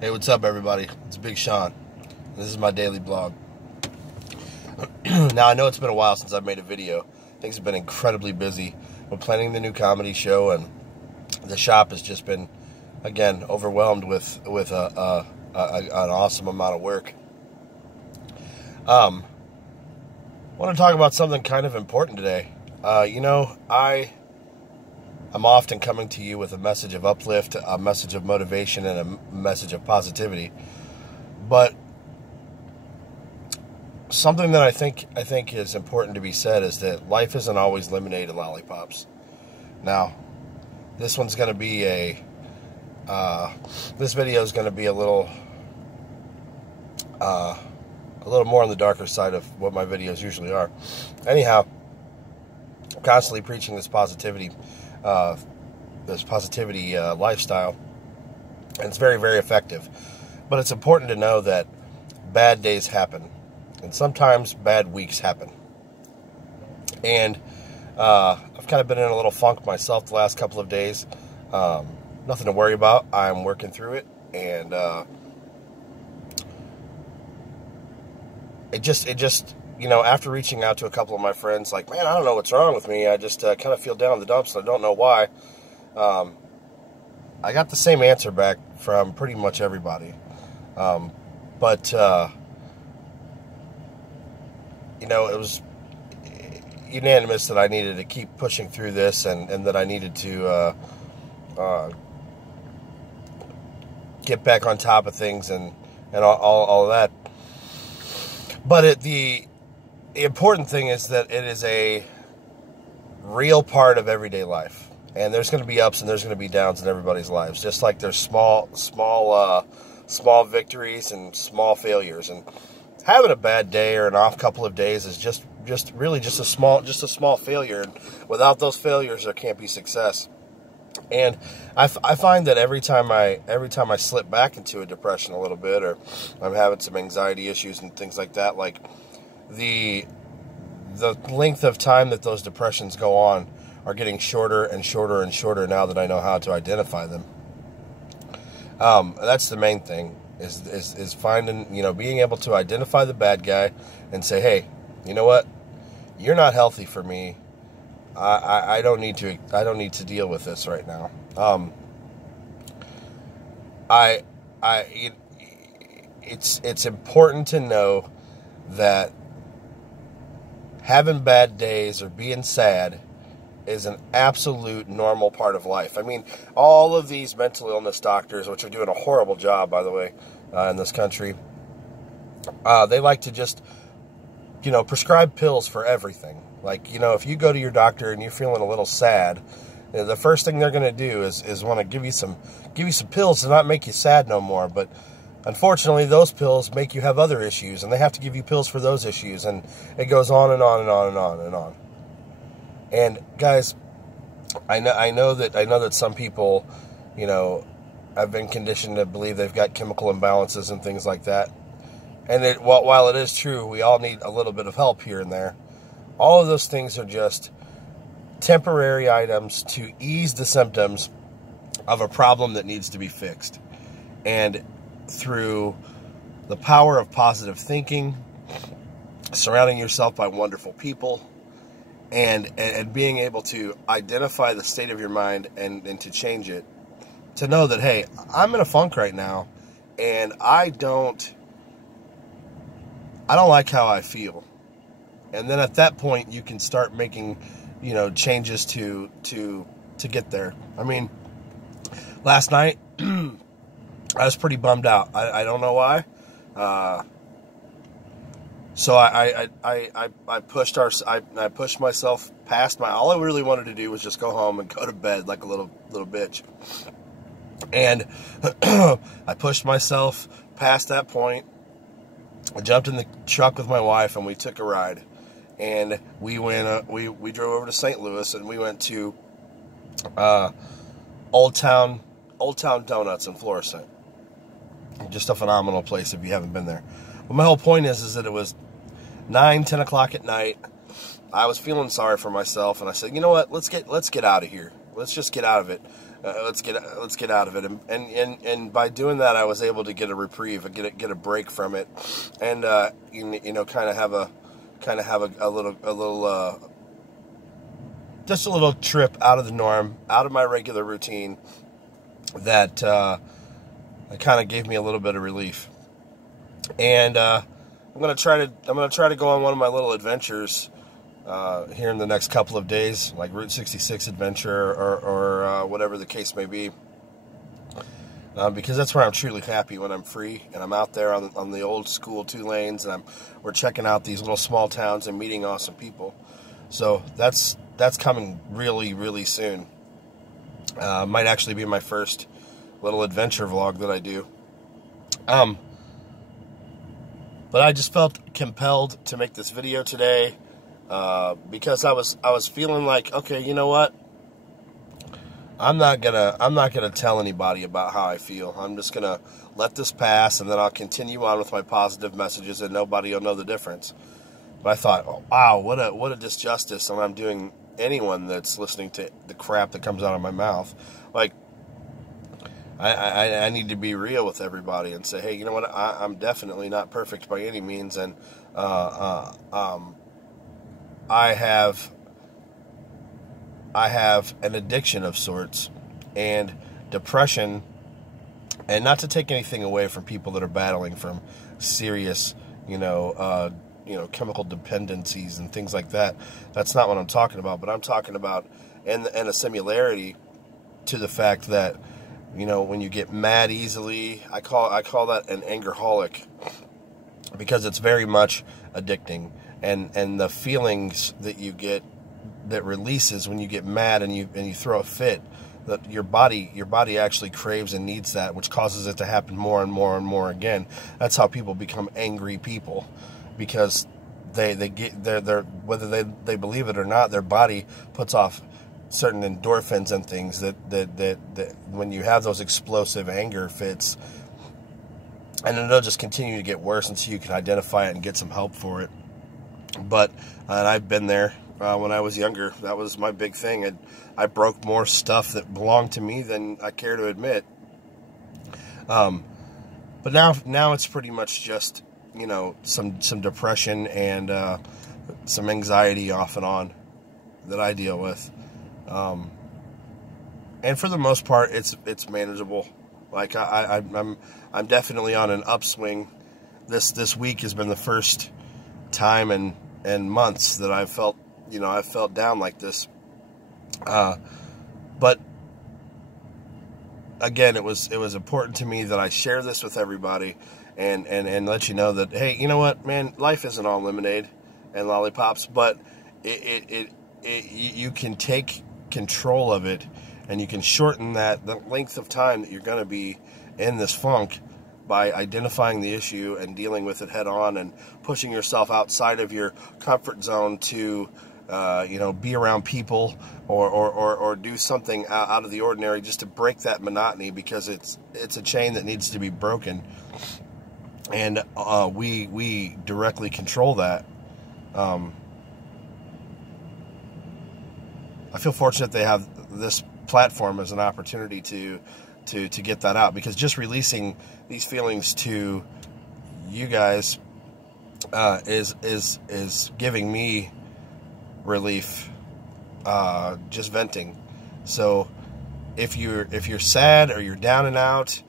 Hey, what's up, everybody? It's Big Sean. This is my daily blog. Now, I know it's been a while since I've made a video. Things have been incredibly busy. We're planning the new comedy show, and the shop has just been, again, overwhelmed with an awesome amount of work. I want to talk about something kind of important today. I'm often coming to you with a message of uplift, a message of motivation, and a message of positivity. But something that I think is important to be said is that life isn't always lemonade and lollipops. Now, this one's going to be this video is going to be a little more on the darker side of what my videos usually are. Anyhow, I'm constantly preaching this positivity lifestyle, and it's very, very effective. But it's important to know that bad days happen, and sometimes bad weeks happen. And I've kind of been in a little funk myself the last couple of days. Nothing to worry about. I'm working through it, and it just after reaching out to a couple of my friends, like, man, I don't know what's wrong with me. I just kind of feel down in the dumps, and I don't know why. I got the same answer back from pretty much everybody. But it was unanimous that I needed to keep pushing through this, and that I needed to get back on top of things and all of that. But the important thing is that it is a real part of everyday life, and there's going to be ups and there's going to be downs in everybody's lives, just like there's small victories and small failures. And having a bad day or an off couple of days is just really just a small failure. And without those failures, there can't be success. And I find that every time I slip back into a depression a little bit, or I'm having some anxiety issues and things like that, like the length of time that those depressions go on are getting shorter and shorter and shorter now that I know how to identify them. That's the main thing, is finding, being able to identify the bad guy and say, hey, you know what? You're not healthy for me. I don't need to deal with this right now. It's important to know that having bad days or being sad is an absolute normal part of life. I mean, all of these mental illness doctors, which are doing a horrible job, by the way, in this country, they like to just, prescribe pills for everything. Like, if you go to your doctor and you're feeling a little sad, the first thing they're going to do is want to give you some pills to not make you sad no more. But unfortunately, those pills make you have other issues, and they have to give you pills for those issues, and it goes on and on and on and on and on. And guys, I know that some people, have been conditioned to believe they've got chemical imbalances and things like that. And while it is true, we all need a little bit of help here and there. All of those things are just temporary items to ease the symptoms of a problem that needs to be fixed. And through the power of positive thinking, surrounding yourself by wonderful people, and being able to identify the state of your mind and to change it, to know that, hey, I'm in a funk right now, and I don't like how I feel. And then at that point, you can start making, changes to get there. I mean, last night, I was pretty bummed out. I don't know why. So I pushed myself past all I really wanted to do was just go home and go to bed like a little bitch. And I pushed myself past that point. I jumped in the truck with my wife and we took a ride. And we went. We drove over to St. Louis, and we went to Old Town Donuts in Florissant. Just a phenomenal place if you haven't been there. But my whole point is that it was 9-10 o'clock at night. I was feeling sorry for myself, and I said, you know what? Let's get out of here. Let's just get out of it. let's get out of it. And by doing that, I was able to get a reprieve, get a break from it, and you know, kind of have a little just a little trip out of the norm, out of my regular routine. That kind of gave me a little bit of relief. And I'm gonna try to go on one of my little adventures here in the next couple of days, like Route 66 adventure or whatever the case may be, because that's where I'm truly happy, when I'm free and I'm out there on the old school 2 lanes, and we're checking out these little small towns and meeting awesome people. So that's coming really, really soon. Might actually be my first little adventure vlog that I do. But I just felt compelled to make this video today, because I was feeling like, okay, you know what? I'm not gonna tell anybody about how I feel. I'm just gonna let this pass, and then I'll continue on with my positive messages, and nobody will know the difference. But I thought, oh, wow, what a disjustice, and I'm doing anyone that's listening to the crap that comes out of my mouth. Like, I need to be real with everybody and say, hey, you know what? I'm definitely not perfect by any means, and I have an addiction of sorts, and depression, and not to take anything away from people that are battling from serious, chemical dependencies and things like that. That's not what I'm talking about. But I'm talking about, and a similarity to the fact that, when you get mad easily, I call that an Angerholic, because it's very much addicting, and the feelings that you get, that releases when you get mad and you throw a fit, that your body actually craves and needs that, which causes it to happen more and more and more again. That's how people become angry people, because they whether they believe it or not, their body puts off certain endorphins and things that when you have those explosive anger fits, and it'll just continue to get worse until you can identify it and get some help for it. And I've been there. When I was younger, that was my big thing, and I broke more stuff that belonged to me than I care to admit. But now it's pretty much just, some depression and some anxiety off and on that I deal with. And for the most part, it's manageable. Like I'm definitely on an upswing. This week has been the first time in months that I've felt down like this. But again, it was important to me that I share this with everybody and let you know that, hey, you know what, man, life isn't all lemonade and lollipops, but you can take control of it, and you can shorten the length of time that you're going to be in this funk by identifying the issue and dealing with it head on, and pushing yourself outside of your comfort zone to be around people or do something out of the ordinary, just to break that monotony, because it's a chain that needs to be broken, and we directly control that. I feel fortunate they have this platform as an opportunity to get that out, because just releasing these feelings to you guys is giving me relief, just venting. So if you're sad or you're down and out,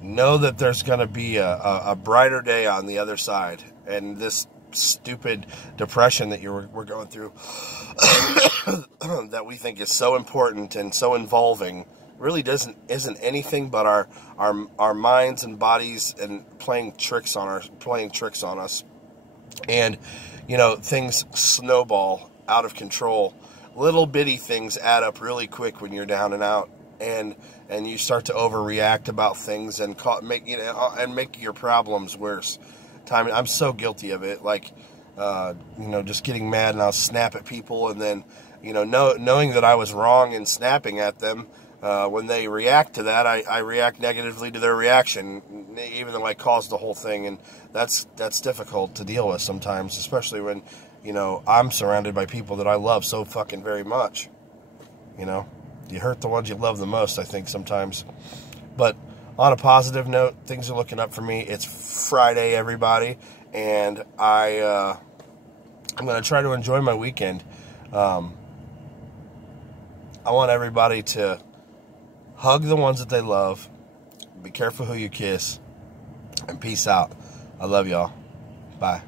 know that there's going to be a brighter day on the other side, and this stupid depression that we're going through that we think is so important and so involving really isn't anything but our minds and bodies and playing tricks on us. And things snowball out of control. Little bitty things add up really quick when you're down and out, and you start to overreact about things and make your problems worse. I'm so guilty of it. Like, just getting mad, and I'll snap at people, and then, knowing that I was wrong in snapping at them, when they react to that, I react negatively to their reaction, even though I caused the whole thing, and that's difficult to deal with sometimes, especially when, I'm surrounded by people that I love so fucking very much, you hurt the ones you love the most, I think, sometimes. But on a positive note, things are looking up for me. It's Friday, everybody, and I'm going to try to enjoy my weekend. I want everybody to hug the ones that they love. Be careful who you kiss. And peace out. I love y'all. Bye.